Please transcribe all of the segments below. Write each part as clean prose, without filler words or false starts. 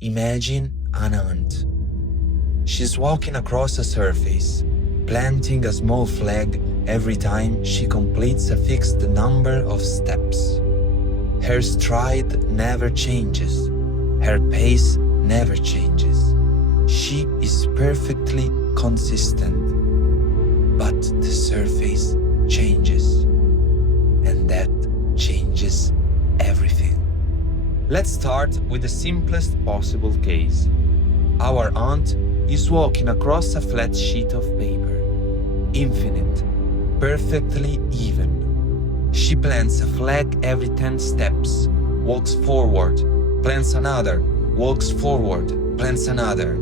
Imagine an ant. She's walking across a surface, planting a small flag every time she completes a fixed number of steps. Her stride never changes. Her pace never changes. She is perfectly consistent. But the surface changes. And that changes everything. Let's start with the simplest possible case. Our ant is walking across a flat sheet of paper. Infinite, perfectly even. She plants a flag every 10 steps, walks forward, plants another, walks forward, plants another.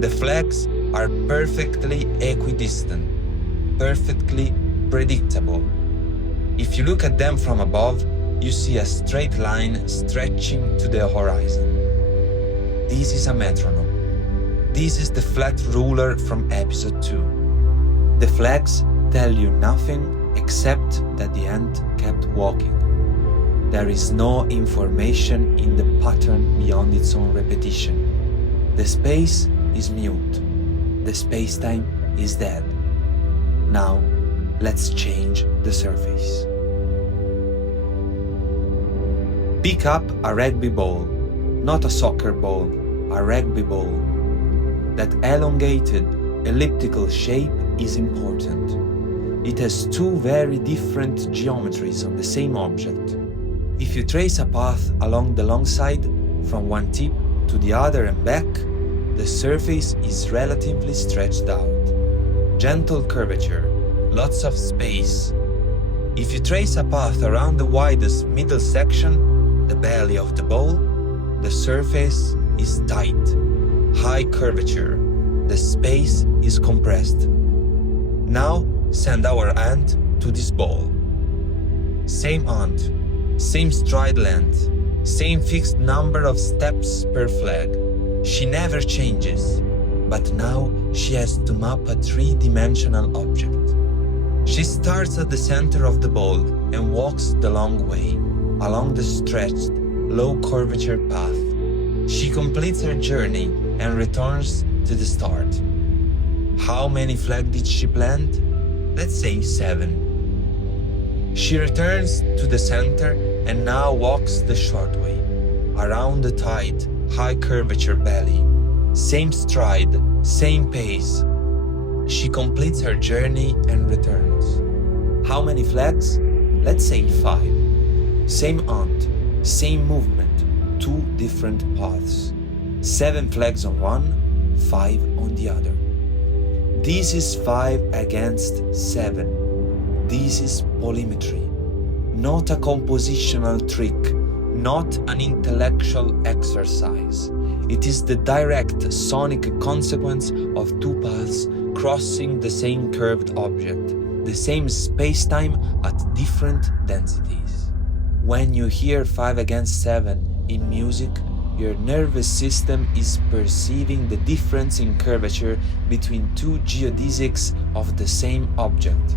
The flags are perfectly equidistant, perfectly predictable. If you look at them from above, you see a straight line stretching to the horizon. This is a metronome. This is the flat ruler from episode 2. The flags tell you nothing except that the ant kept walking. There is no information in the pattern beyond its own repetition. The space is mute. The spacetime is dead. Now, let's change the surface. Pick up a rugby ball, not a soccer ball, a rugby ball. That elongated, elliptical shape is important. It has two very different geometries on the same object. If you trace a path along the long side, from one tip to the other and back, the surface is relatively stretched out. Gentle curvature, lots of space. If you trace a path around the widest middle section, the belly of the ball, the surface is tight. High curvature, the space is compressed. Now send our ant to this ball. Same ant, same stride length, same fixed number of steps per flag. She never changes, but now she has to map a three-dimensional object. She starts at the center of the ball and walks the long way, along the stretched, low curvature path. She completes her journey and returns to the start. How many flags did she plant? Let's say 7. She returns to the center and now walks the short way, around the tight, high curvature belly. Same stride, same pace. She completes her journey and returns. How many flags? Let's say 5. Same ant, same movement, 2 different paths. 7 flags on one, 5 on the other. This is 5 against 7. This is polymetry, not a compositional trick, not an intellectual exercise. It is the direct sonic consequence of 2 paths crossing the same curved object, the same space-time at different densities. When you hear 5 against 7 in music, your nervous system is perceiving the difference in curvature between 2 geodesics of the same object.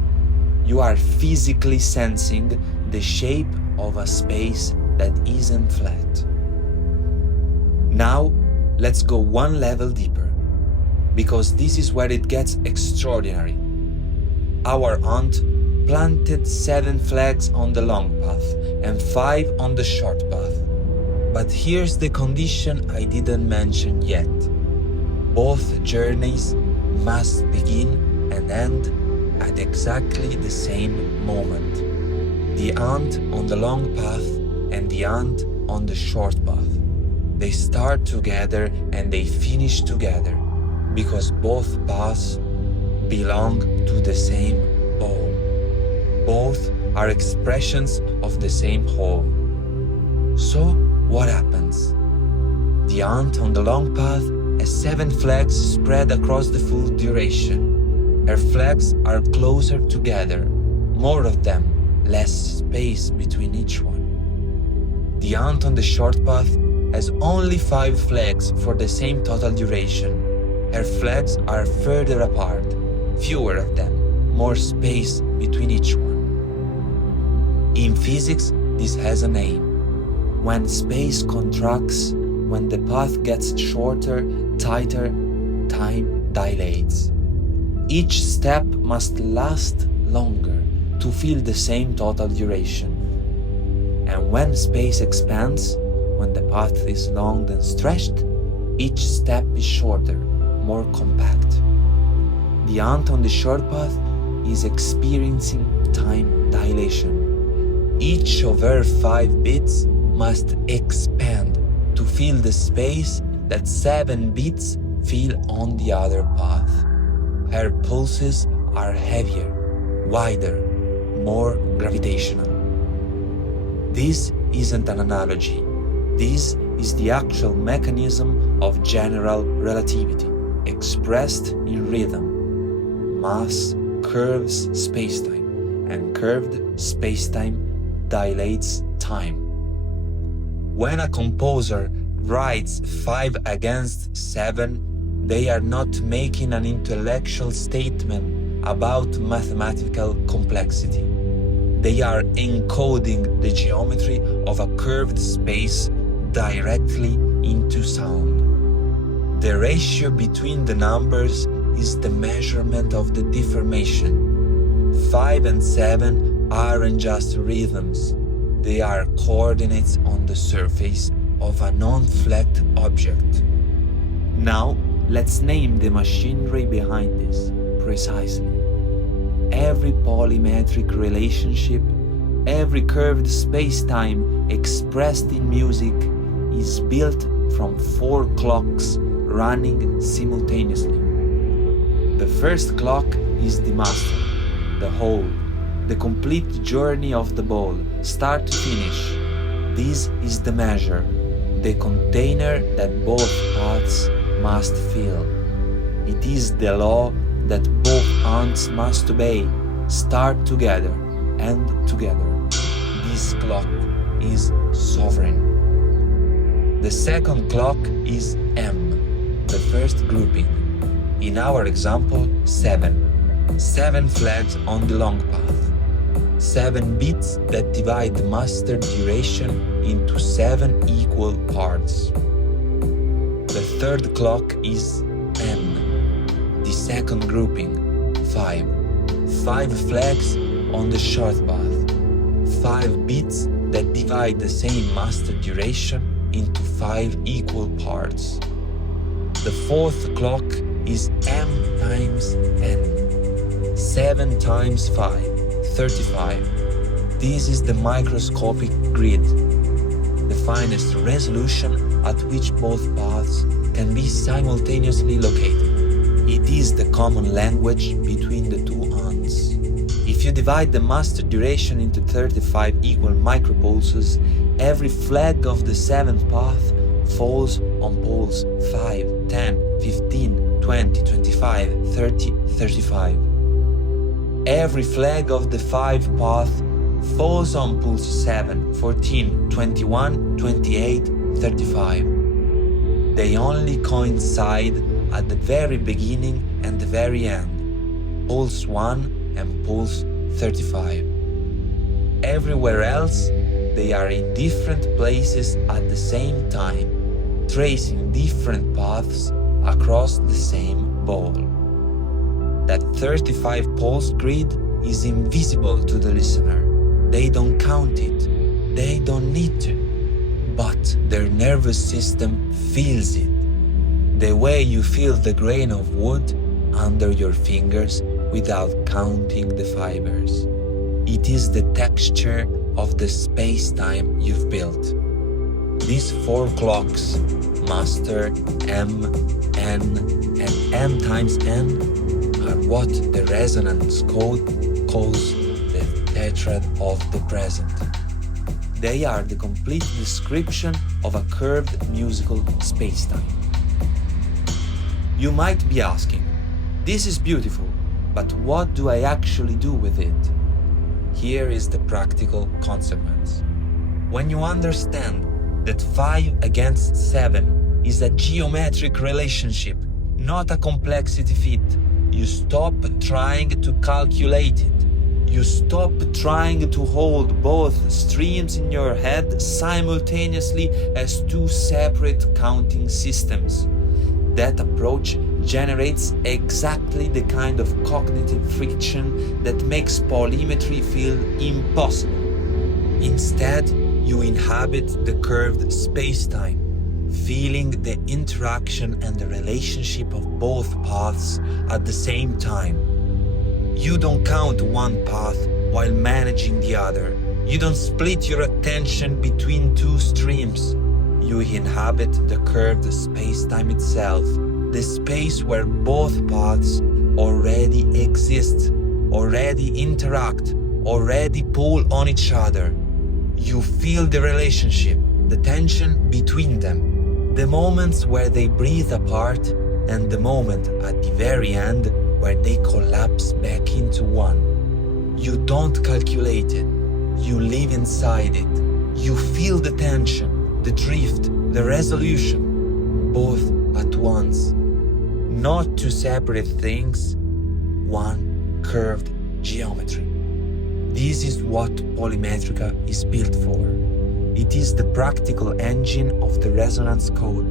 You are physically sensing the shape of a space that isn't flat. Now, let's go one level deeper, because this is where it gets extraordinary. Our ant planted 7 flags on the long path and 5 on the short path. But here's the condition I didn't mention yet. Both journeys must begin and end at exactly the same moment. The ant on the long path and the ant on the short path. They start together and they finish together, because both paths belong to the same ball. Both are expressions of the same whole. So, what happens? The ant on the long path has 7 flags spread across the full duration. Her flags are closer together, more of them, less space between each one. The ant on the short path has only 5 flags for the same total duration. Her flags are further apart, fewer of them, more space between each one. In physics, this has a name. When space contracts, when the path gets shorter, tighter, time dilates. Each step must last longer to fill the same total duration. And when space expands, when the path is long and stretched, each step is shorter, more compact. The ant on the short path is experiencing time dilation. Each of her 5 bits must expand to fill the space that 7 bits fill on the other path. Her pulses are heavier, wider, more gravitational. This isn't an analogy. This is the actual mechanism of general relativity, expressed in rhythm. Mass curves spacetime, and curved spacetime dilates time. When a composer writes 5 against 7, they are not making an intellectual statement about mathematical complexity. They are encoding the geometry of a curved space directly into sound. The ratio between the numbers is the measurement of the deformation. 5 and 7 aren't just rhythms, they are coordinates on the surface of a non-flat object. Now, let's name the machinery behind this precisely. Every polymetric relationship, every curved spacetime expressed in music is built from 4 clocks running simultaneously. The first clock is the master, the whole, the complete journey of the ball, start to finish. This is the measure, the container that both paths must fill. It is the law that both ants must obey, start together, end together. This clock is sovereign. The second clock is M, the first grouping. In our example, 7. 7 flags on the long path. 7 bits that divide the master duration into 7 equal parts. The third clock is N, the second grouping, 5. 5 flags on the short path. 5 bits that divide the same master duration into 5 equal parts. The fourth clock is M times N. 7 times 5, 35. This is the microscopic grid, the finest resolution at which both paths can be simultaneously located. It is the common language between the two ants. If you divide the master duration into 35 equal micropulses, every flag of the 7th path falls on poles 5, 10, 15, 20, 25, 30, 35. Every flag of the 5th path falls on pulse 7, 14, 21, 28, 35. They only coincide at the very beginning and the very end, pulse 1 and pulse 35. Everywhere else, they are in different places at the same time, tracing different paths across the same ball. That 35 pulse grid is invisible to the listener. They don't count it, they don't need to, but their nervous system feels it. The way you feel the grain of wood under your fingers without counting the fibers. It is the texture of the space-time you've built. These 4 clocks, master, M, N, and M times N, are what the resonance code calls the tetrad of the present. They are the complete description of a curved musical spacetime. You might be asking, this is beautiful, but what do I actually do with it? Here is the practical consequence. When you understand that 5 against 7 is a geometric relationship, not a complexity fit, you stop trying to calculate it. You stop trying to hold both streams in your head simultaneously as two separate counting systems. That approach generates exactly the kind of cognitive friction that makes polymetry feel impossible. Instead, you inhabit the curved spacetime, feeling the interaction and the relationship of both paths at the same time. You don't count one path while managing the other. You don't split your attention between two streams. You inhabit the curved spacetime itself, the space where both paths already exist, already interact, already pull on each other. You feel the relationship, the tension between them, the moments where they breathe apart, and the moment at the very end where they collapse back into one. You don't calculate it, you live inside it. You feel the tension, the drift, the resolution, both at once. Not two separate things, one curved geometry. This is what Polymetrica is built for. It is the practical engine of the resonance code,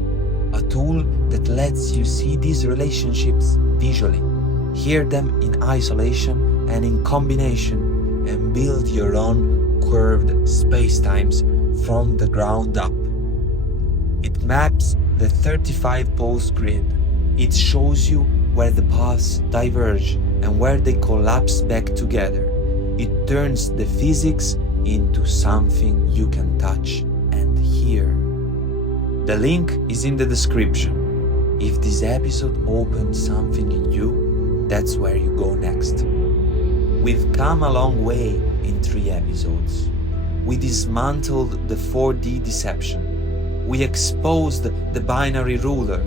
a tool that lets you see these relationships visually, hear them in isolation and in combination, and build your own curved spacetimes from the ground up. It maps the 35 poles grid. It shows you where the paths diverge and where they collapse back together. It turns the physics into something you can touch and hear. The link is in the description. If this episode opened something in you, that's where you go next. We've come a long way in 3 episodes. We dismantled the 4D deception. We exposed the binary ruler.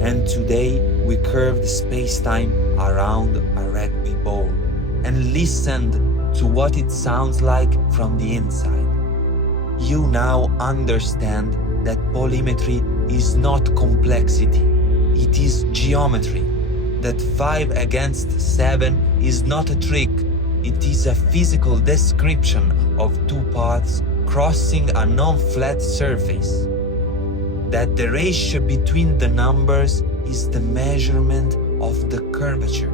And today we curved space-time around a rugby ball and listened to what it sounds like from the inside. You now understand that polymetry is not complexity, it is geometry. That 5 against 7 is not a trick, it is a physical description of two paths crossing a non-flat surface. That the ratio between the numbers is the measurement of the curvature,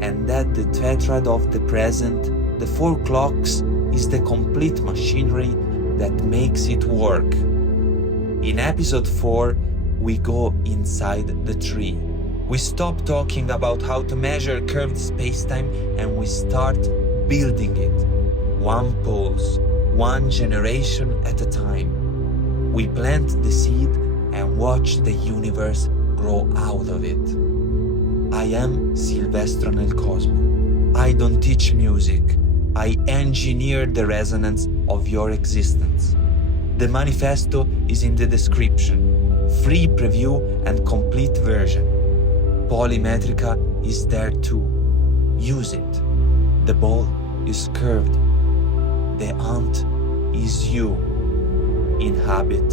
and that the tetrad of the present, the 4 clocks, is the complete machinery that makes it work. In episode 4, we go inside the tree. We stop talking about how to measure curved spacetime and we start building it, one pulse, one generation at a time. We plant the seed and watch the universe grow out of it. I am Silvestro nel Cosmo. I don't teach music. I engineer the resonance of your existence. The manifesto is in the description. Free preview and complete version. Polymetrica is there too. Use it. The ball is curved. The ant is you. Inhabit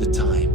the time.